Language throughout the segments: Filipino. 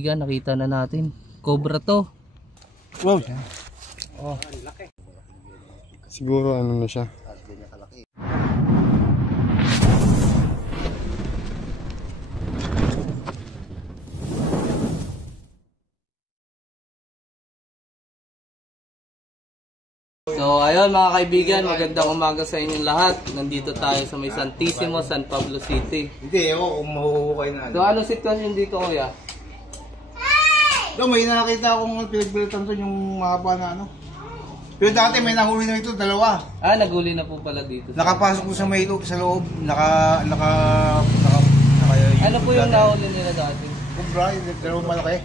Nakita na natin. Cobra to. Wow. Oh. Siguro ano na siya. So ayun mga kaibigan, magandang umaga sa inyong lahat. Nandito tayo sa may Santissimo, San Pablo City. Hindi, ako mahuhukay na. So anong sitwasyon dito kuya? Doon may nakakita akong pinagbilitan doon yung mahaba na ano. Pero dati may nahuli na ito, dalawa. Ah, naguli na po pala dito. Nakapasok ko sa may sa loob, Ano po yung nahuli nila dati? Cobra, dalawang malaki.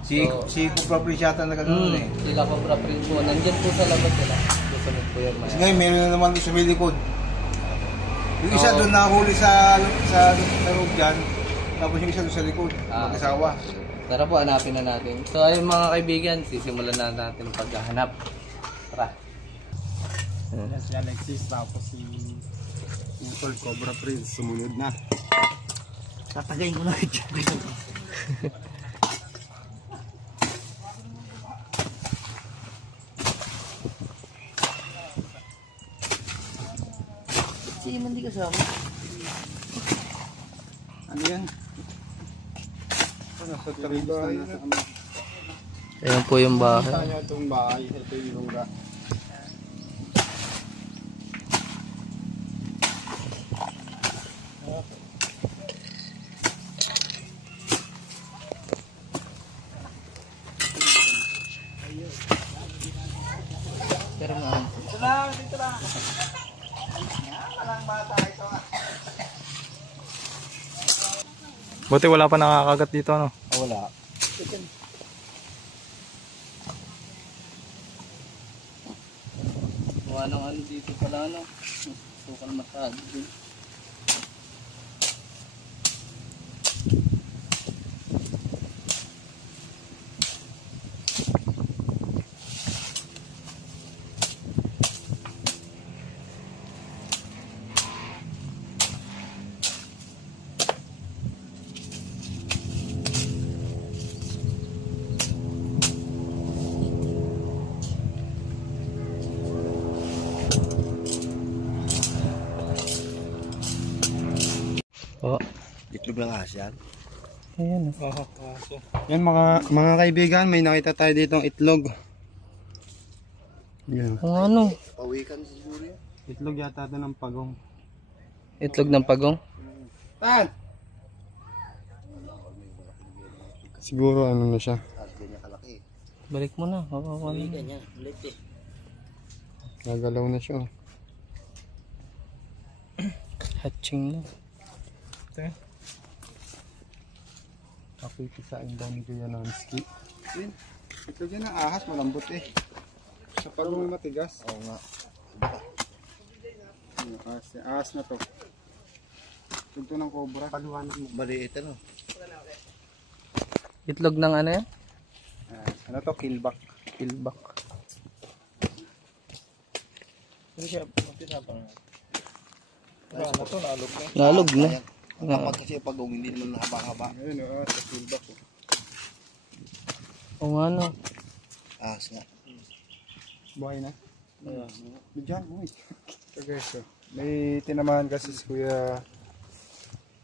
Si Cobra Prince yata na gano'n eh. Sila Cobra Prince po. Nandiyan po sa labas sila. Gusto po yan. Kasi ngayon meron na naman doon sa may likod. Yung isa doon nahuli sa loob dyan. Tapos yung isa doon sa likod. Mag-asawa. Tara po, hanapin na natin. So ayun mga kaibigan, sisimulan na natin ang paghahanap. Tara. Si Alexis tapos si Nicole Cobra Prince sumunod na. Tatagayin ko na ito. Si Iman di kasama. Ano yan? Ano sa bahay na? Ayan po yung bahay. Ito itong bahay. Ito yung lungga. Pero naman. Dito lang. Walang bata ito. Buti wala pa nakakagat dito, ano? Wala. Mukha ng ano dito pala, ano? Sukal masyado din. Oh, Itlog ng asyan. ayan. Yan mga kaibigan, may nakita tayo ditong itlog. Yan. Ang ano? Pawikan siguro yan. Itlog yata ito ng pagong. Itlog ng pagong? Tan! Siguro ano na siya. Ganyan kalaki. Balik mo na. Ganyan, ulit eh. Gagalaw na siya. Hatching na. Ako ipisain daw ni Kuya Nansky. Itlog yan ng ahas, malambot eh. Sa pagong may matigas. Oo nga. Ahas na to. Itlog to ng cobra. Paluhanan mo. Maliit ano. Itlog ng ano yan? Ano to? Killback. Killback. Ano siya? Pinapang. Ano to? Nalog na. Nalog na. Kapag kasi pagong hindi naman haba-haba. Ayun o, sa killback. O nga no. Ahas nga. Buhay na? Diyan, wait. So guys, may tinamahan kasi si Kuya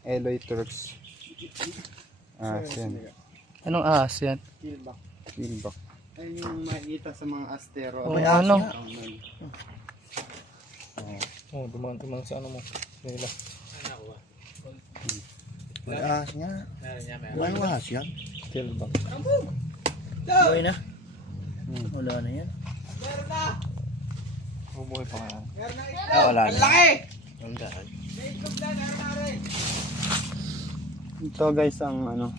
Eloy Turks. Yan. Anong ahas yan? Killback. Killback. Ayun yung makikita sa mga astero. O ano? Oh, dumaan sa ano mo. Nila. May ahas nga. May ahas yan. Killback. Buhay na? Wala na yan. Bumuhay pa nga. Wala na. Laki! Ito guys ang ano.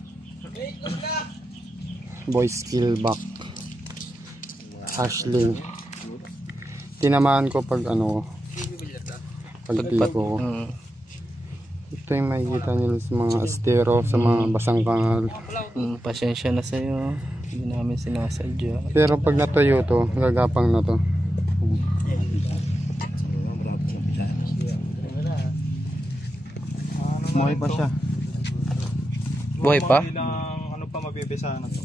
Boys Killback. Ashling. Tinamaan ko pag ano. Pagtiko. Ito yung makikita nila sa mga astero, sa mga basang kanal. Pasensya na sa'yo. Hindi namin sinasadya. Pero pag natuyo to, gagapang na to. Buhay pa siya. Buhay pa? Ilang ano pa mabibisa na to.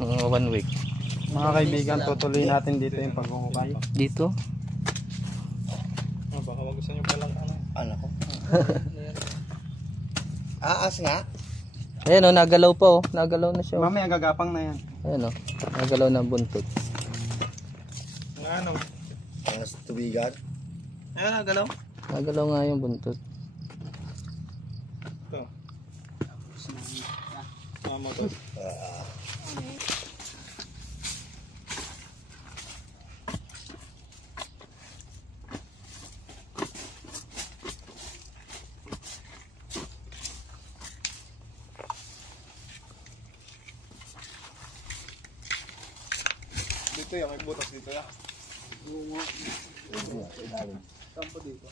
Mga 1 week. Mga kaibigan, tutuloy natin dito yung pagkukay. Dito? Baka magustuhan nyo palang ano. Ano ko? Aas nga. Ayan o, nagalaw pa o. Nagalaw na siya o. Mamaya gagapang na yan. Ayan o, nagalaw na buntot. Ano? Ang tubigan. Ayan, nagalaw. Nagalaw nga yung buntot. Ito. Mama to. Dito yan, may butas dito yan. Tampo dito.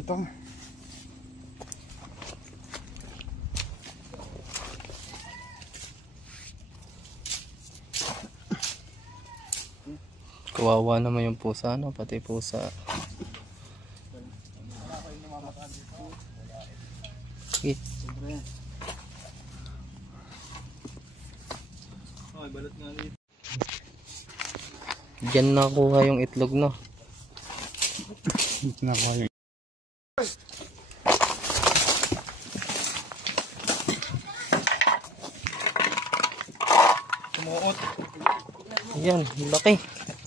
Ito. Kawawa naman yung pusa, no? Pati pusa. Sige. Okay, balot nga dito. Diyan nakuha yung itlog, no? Dito na kayo. Sumuot. Ayan, laki.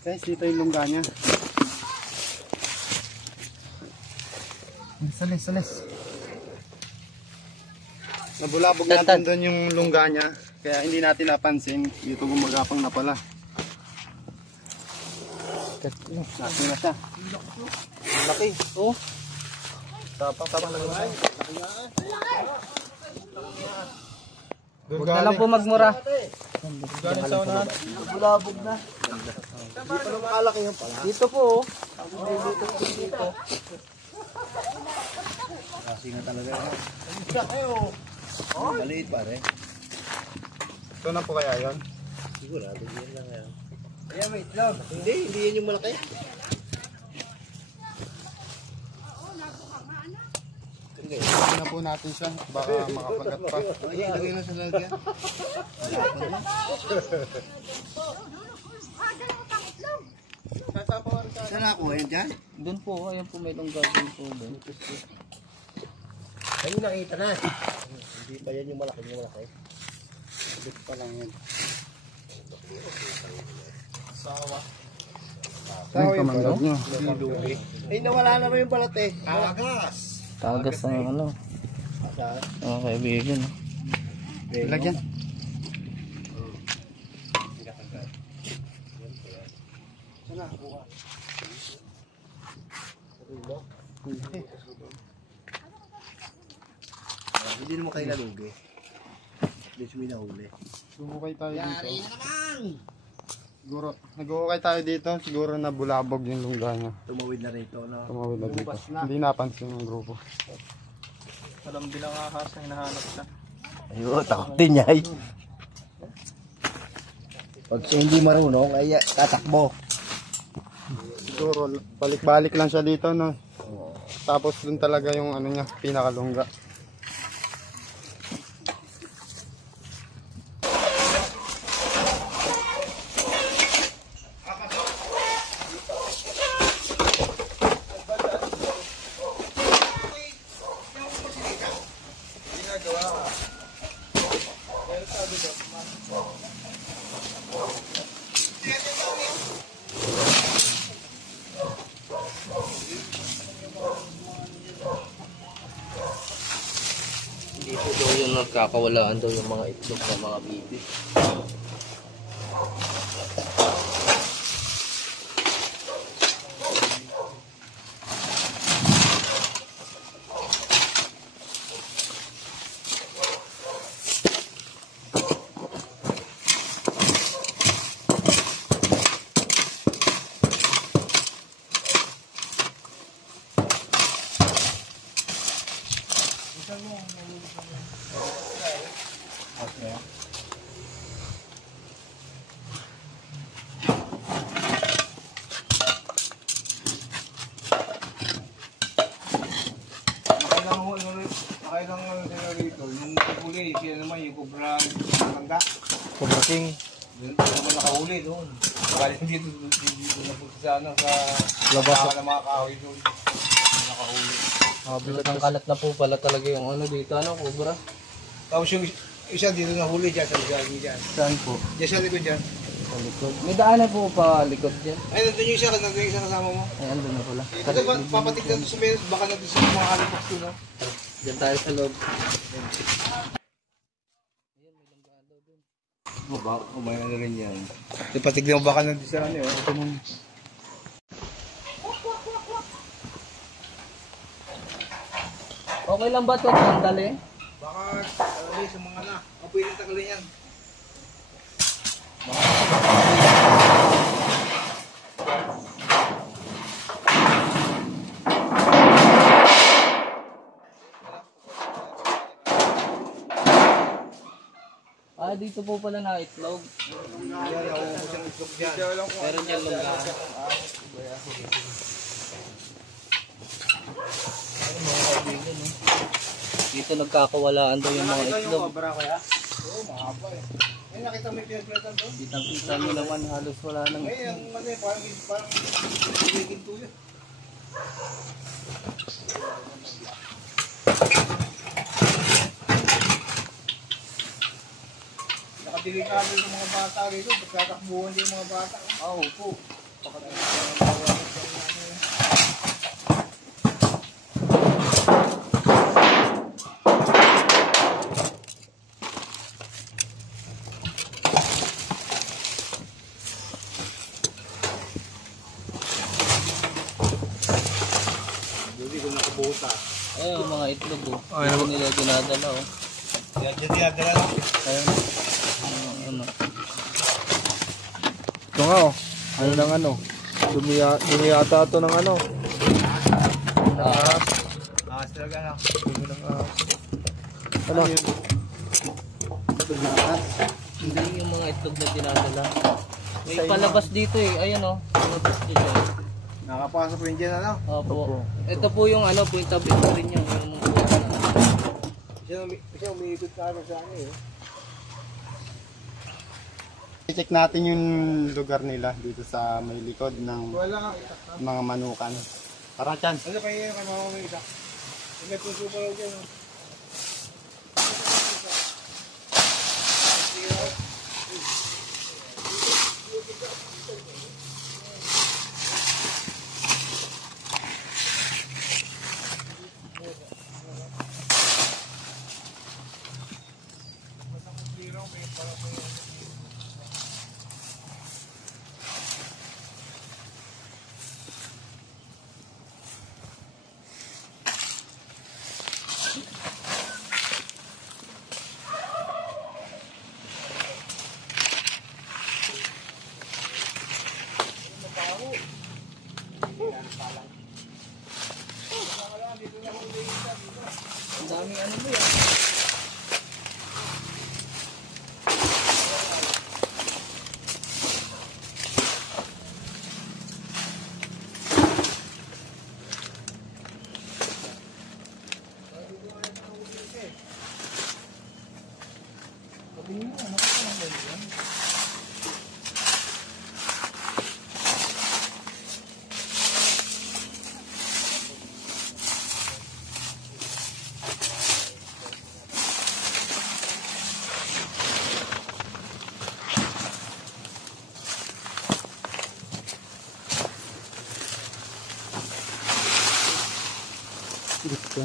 Guys, dito yung lungga niya. Salis. Nabulabog natin doon yung lungga niya. Kaya hindi natin napansin. Dito gumagapang na pala. Nasin na siya. Laki. Oh. Tapang lang naman. Huwag na lang po magmura. Galing sa unahan. Bulabog na. Dito na makalaki yung pala. Dito po, oh. Dito. Kasi nga talaga yan. Maliit pare. Ito na po kaya yun? Sigurado yan lang yan. Ayan, wait lang. Hindi yan yung malaki. Ito na po natin siya. Baka makapagat pa. Ay, ilagay na sa lalagyan. Saan ako yan dyan? Doon po, ayan po may longga doon po. Ayun nakita na. Hindi pa yan yung malaki. Bit pa lang yan. Sawa. Sawa yung balat nyo. Ay, nawala na rin yung balat eh. Tagas. Tagas ang ano. Mga kaibigan. Lagyan. Hindi naman kayo nalugi. Hindi siya minahuli. Sumukay tayo dito. Siguro, nag-uukay tayo dito. Siguro na bulabog yung lungga niya. Tumawid na rito. No? Tumawid na dito. Hindi napansin yung grupo. Alam bilang ahas na hinahanap siya. Ayun, takot din niya. Pag siya hindi marunong, ay tatakbo. Siguro, balik-balik lang siya dito, no? Tapos dun talaga yung ano niya, pinakalungga. Dito daw yung nagkakawalaan daw yung mga itlog ng mga bibi. Okay. Nakailang sila rito. Yung huli, sila naman yung kubra tanda. Cobra King. Doon naman nakahuli doon. Galing dito na po sa ano, sa Labas. ng mga kahoy doon. Nakahuli. Ang kalat na po pala talaga yung ano dito, ano, cobra. Tapos yung isa dito nahuli dyan sa lugar dyan. Saan po? Diyan sa likod dyan. Sa likod. May daanan po pa likod dyan. Ay, nandun yung isa, nandun yung isa kasama mo. Ay, andun na pala. Ito, papatignan doon sa menos, baka nandun sa mga kalipox doon, no? Diyan tayo sa loob. Umay na rin yan. Ito, patignan mo baka nandun sa ano, yun. Ito mong... Okay lang ba ito tanggalin? Baka, sa mga na. Pwede tagalin yan. Ah, dito po pala na itlog. Yan, nakuha siyang itlog dyan. Pero dyan lang ka. Ay, mga kaibigan, no? Dito nagkakawalaan daw yung mga itlog. Oo, mahaba eh. Ay, nakita mo yung pinagplatan doon? Kitang-kita nyo naman halos wala nang... Ay, ang ano eh, parang ginto yun. Nakadelikado yung mga bata rito, pagkatakbuhan din yung mga bata. Ah, opo. Hindi ko nakabuta. Ayun, yung mga itlog, oh. Dito nila dinadala, oh. Diyan dinadala lang. Ayun. Ano. Ito nga oh. Ano ng ano? Dumi yata ito ng ano. Talaga na. Dumi ng ano? Hindi yung mga itlog na dinadala. May palabas dito eh. Ayun, oh. Palabas dito. Nakapasok rin dyan, ano? Opo. Ito po yung ano, point of view rin niya. Yung Siya umiikot ka sa ano eh. I-check natin yung lugar nila dito sa may likod ng Wala. mga manukan. Tara, Chan. Ano kaya yung kay mama mo isa? May puso pa lang dyan, no? ang daming ano mo yan. Dito.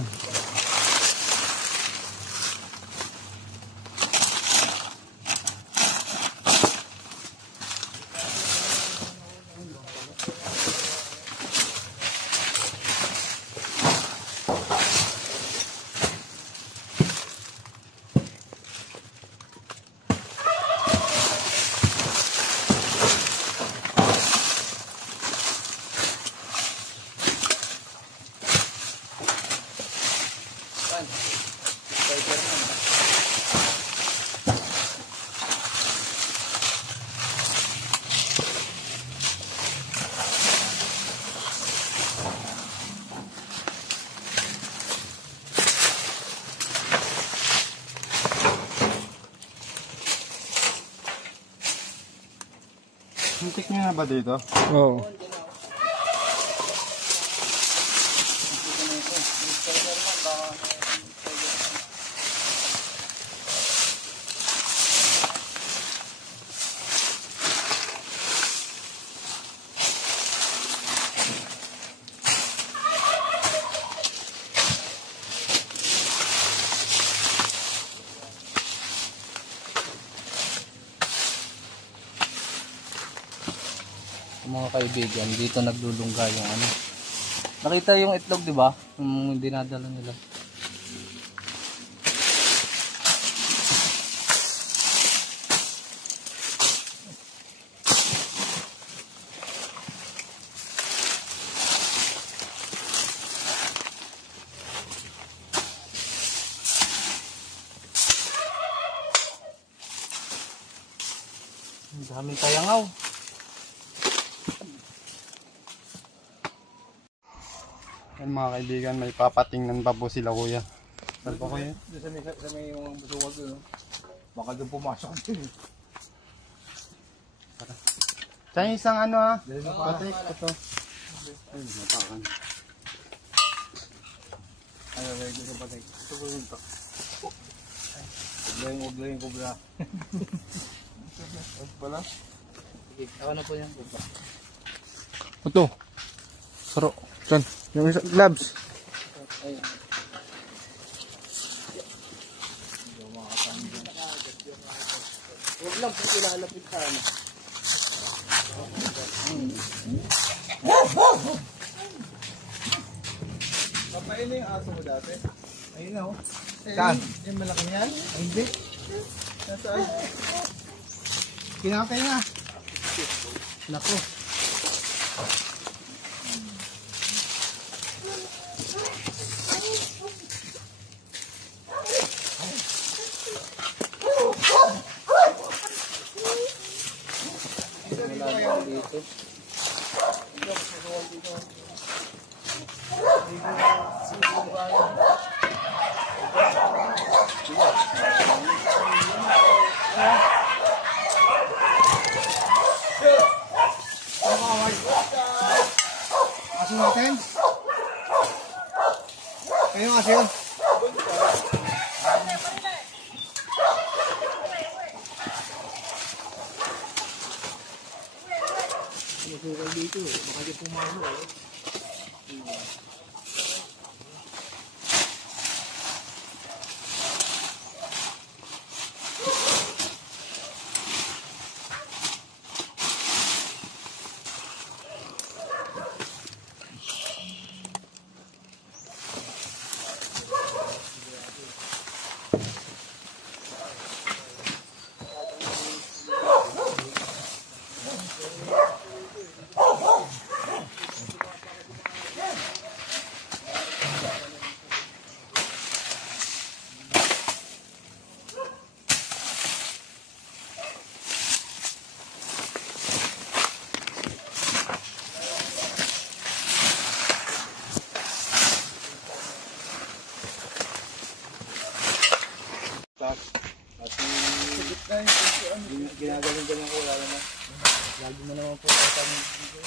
Hintik nyo na ba dito? Oo. Mga kaibigan, dito naglulungga yung ano. Nakita yung itlog, di ba? Yung dinadala nila. Ang daming tayangaw. Yan mga kaibigan, may papatingnan pa po sila kuya. Saan po kuya? Sa may yung basuwag doon. Baka doon pumasok din. Tsaka yung isang ano ha? Patik, ito. Ay, matakan. Ay, medyo sa patik. Ito po yun to. Uglayong kubra. Ito pala. Sige, ako na po yan. Ito. Saro. Saan? Yung isa, gloves. Ayun. Huwag lang po ilalapit sa ano. Papain na yung aso mo dati? Ayun na oh. Saan? Yung malaki yan? Ay, hindi. Nasaan? Kinakay na. Naku. Dito. Aso natin? Kayong aso yun? Masukal dito eh. Baka di pumasok eh. Ginagaling-galing ko, lalo na. Lagi mo naman po kasama dito.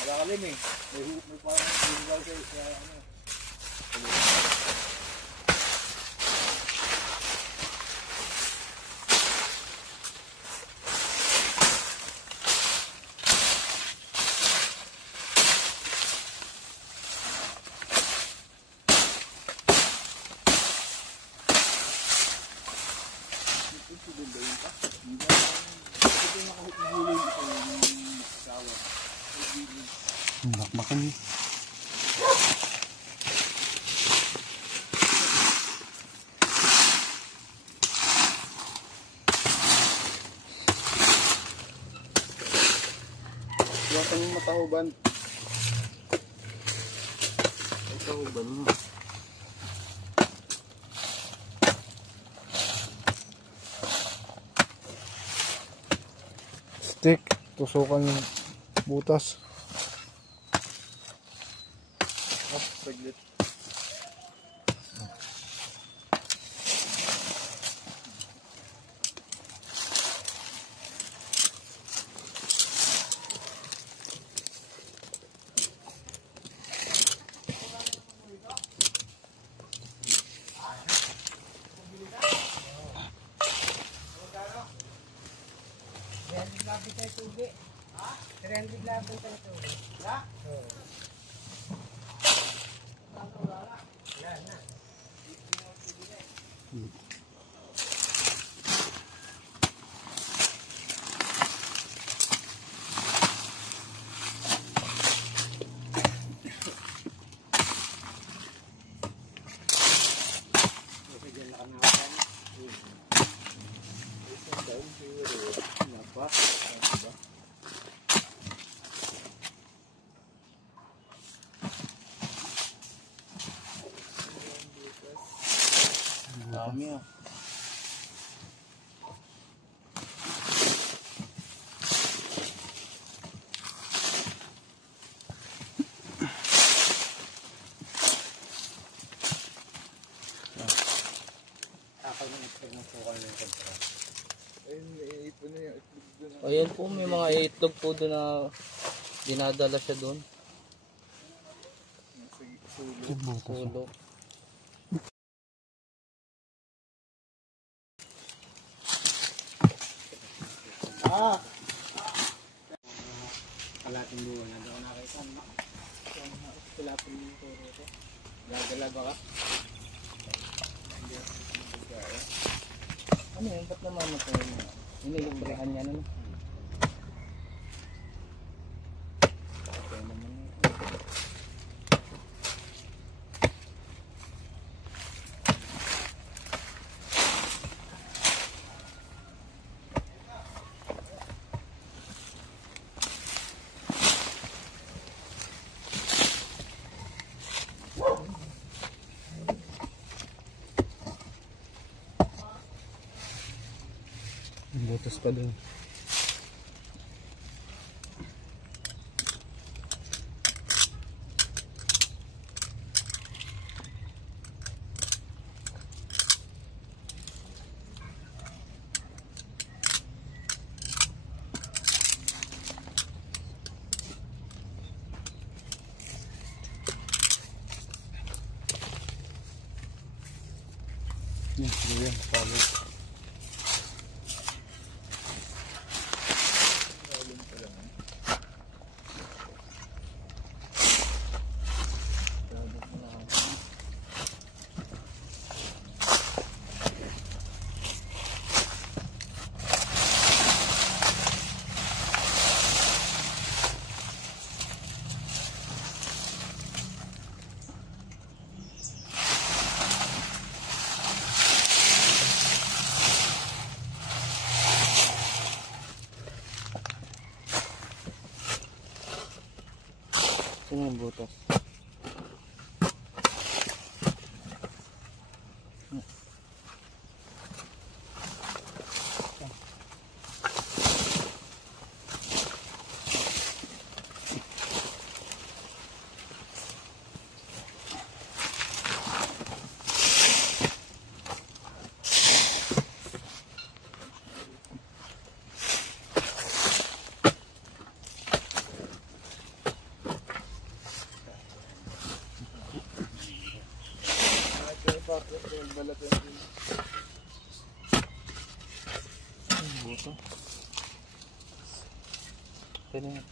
Malakalim eh. May parang ginagaw sa ano. Bakbakan niyo. Iwasan yung matahuban. Matahuban mo. stick. Tusukan yung butas. Saglit. Dami ah. Ayan po, may mga itlog po doon na dinadala siya doon. Sulok. Kalating buwan na daw nakita. Kalating buwan ito. Gagala ba ka? Ano yun? Ba't naman ito? Inilibrehan niya na. Okay naman yun. Butas pa dun. Yan, pabot. Saan yung butas? Buto. Pwede nga.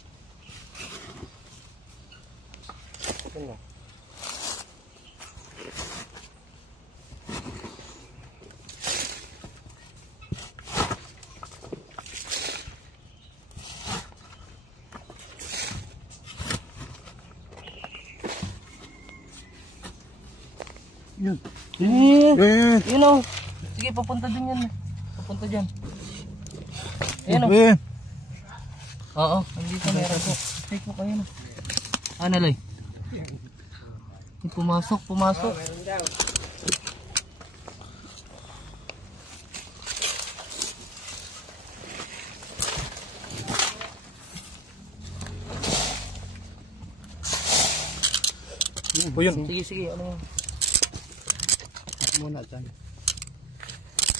Pwede nga. Yun. Yun o. Sige, papunta din yan. Papunta dyan. Ayan o. Oo, nandito meron po. Take mo kayo na. Ano Loy? Pumasok, pumasok. O yun. Sige, sige. Ano yun? Muna dyan.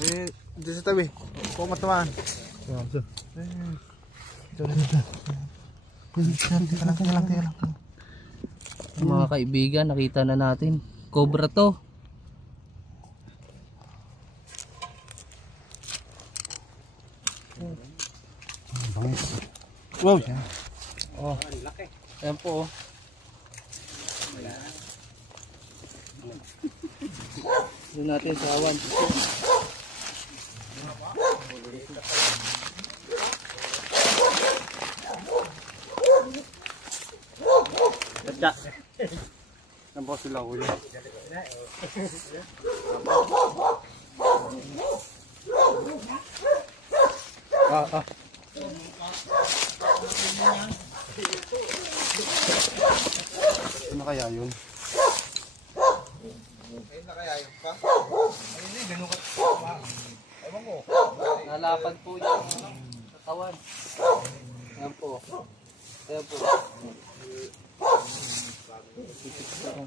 Eh, dito sa tabi. Kung matamaan. Mga kaibigan, nakita na natin. Cobra to. Bangis. Wow. Oh. Ayan po. Doon natin sa awan. Katya. Nabo sila kuya. Ano kaya yun? Ayun na kaya yun pa? Ayun eh, ganun ka. Ewan ko. Nalapad po yung katawan. Ayan po. Ayan po.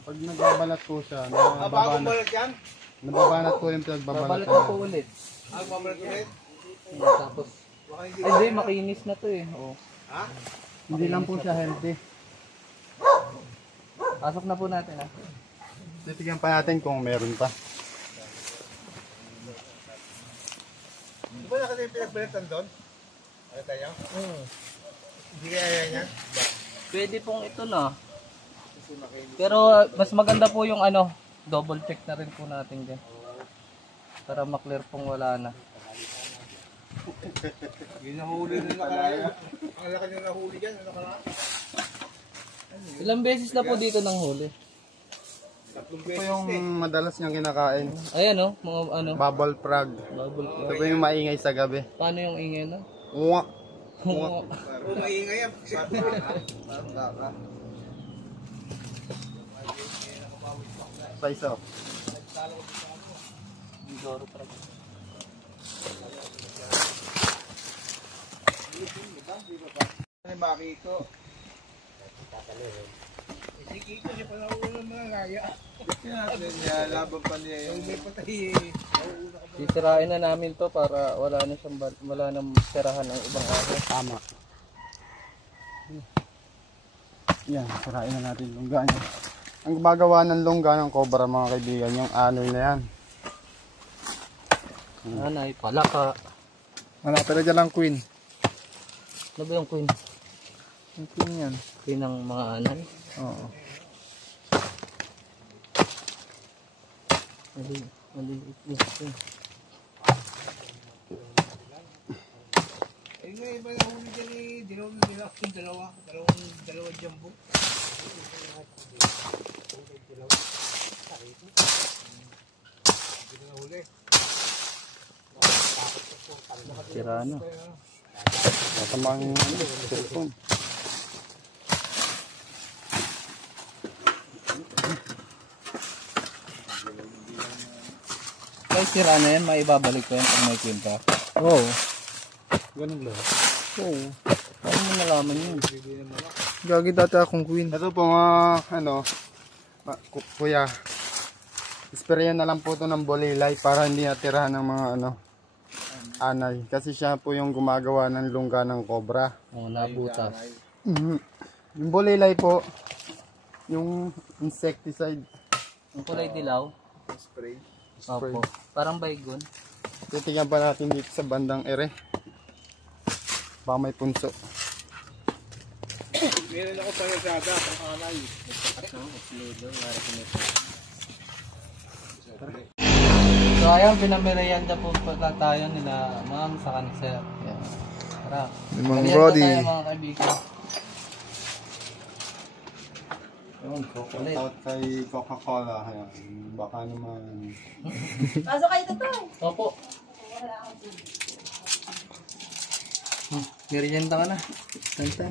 Pag nagbabalat po siya, Bagong nababanat, balat yan? nababanat po yung pinagbabalat Babalat niya. po ulit. Babalat ulit? Tapos, Baka hindi. ay di, makinis na to eh. Oh. Ha? Hindi lang po siya healthy. Pasok na po natin ah. Titigyan pa natin kung meron pa. Di ba nakita yung pinagbalatan doon? Ano tayo? Hindi kaya yan? Pwede pong ito na. Pero mas maganda po yung ano, double check na rin po natin dyan. Para maklear pong wala na. Yung nahuli rin nakaraan. Ang laki nyung nahuli dyan, ano nakaraan? Ilang beses na po dito ng huli. Tatlong Ito po beses yung eh. madalas niyang kinakain. Ayan oh, mga ano, Bubble frog. bubble po. Ito po yung maingay sa gabi. Paano yung ingay na? Uwa. Kung maingay yan. Parang baka. Pa isa. Bigoro pa rin. Ano yung makito? Si Kiko siya pa nauuna mga ngaya. Niya, laban pa niya yung may patay eh. Sisirain na namin to para wala nang sirahan ang ibang araw. Tama. Yan, sirain na natin yung lungga niya. Ang gumagawa ng lungga ng cobra mga kaibigan, yung anoy na yan. Nanay, palaka. Wala, pero dyan lang queen. Ano ba yung queen? Yung queen yan. Queen ng mga anay? Oo. Maliit din. Eh nga iba nahuli dyan eh. Dalawang jumbo. Sira na. Matamang cellphone. Kahit sira na yan, maibabalik ko yan pag may kwenta. Oo. Ganun lang. Oo. Paano mo nalaman yun? Gagi dati akong queen. Ito po mga, kuya. Isprayan na lang po ito ng bolilay para hindi natirahan ng mga anay. Kasi siya po yung gumagawa ng lungga ng cobra. Oo, nabutas. Yung bolilay po, yung insecticide. Ang kulay dilaw. Spray. Opo. Parang baygon. Titingnan pa natin dito sa bandang ere. Baka may punso. Meron ako pangasada. Ang anay. So ayun, pinamerienda po pala tayo nila ma'am sa cancer. Yan. Tara. Limang Merienda Brody. tayo mga kaibigan. Yun, chocolate. Out kay Coca-Cola. Ayan. Baka naman. Pasok kayo dito. Opo. Merienda ka na. Santa.